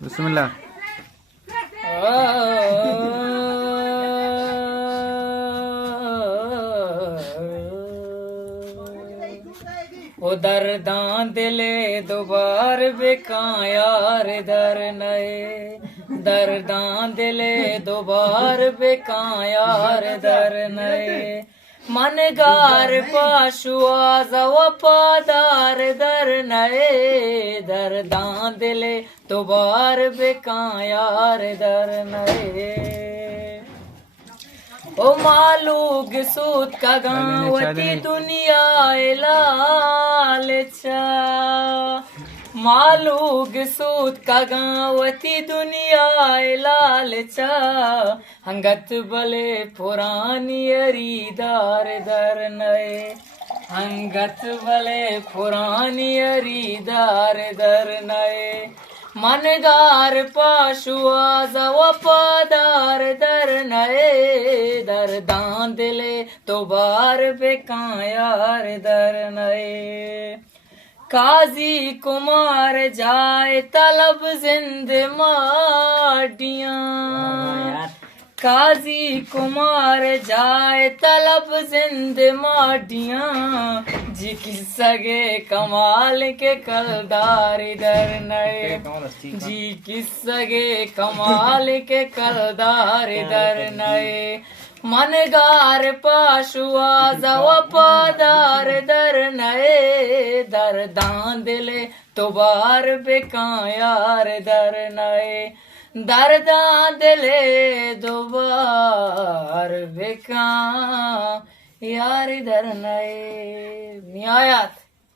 बिस्मिल्लाह। ओ दर्दां दिले दोबार बेका यार दर नए, दर्दां दिले दोबार बेका यार दर नए, मनगार पाशुआ वफादार दर नए, दर्दां दिले दोबार बेका यार दर नए। ओ मालूग सूत का गाँवती दुनिया लालचा, मालूग सूत का गाँवती दुनिया लालचा, हंगत बले पुरानी अरीदार दर नए, हंगत बले पुरानी अरीदार दर नए, मनगार पाशुआ वफादार दर नए, दर्दां दिले तो बार बेका यार दर नए। काजी कुमार जाए तलब जिंद माडियां, काजी कुमार जाए तलब जिंद माडियां, जी किस सगे कमाल के कलदार दर नए, जी किस सगे कमाल के कलदार दर नए, मनगार पाशुआ वफादार दर नए, दर्दां दिले तो बार बेका यार दर नए, दर्दां दिले दोबार बेका यार दर नए। निहायत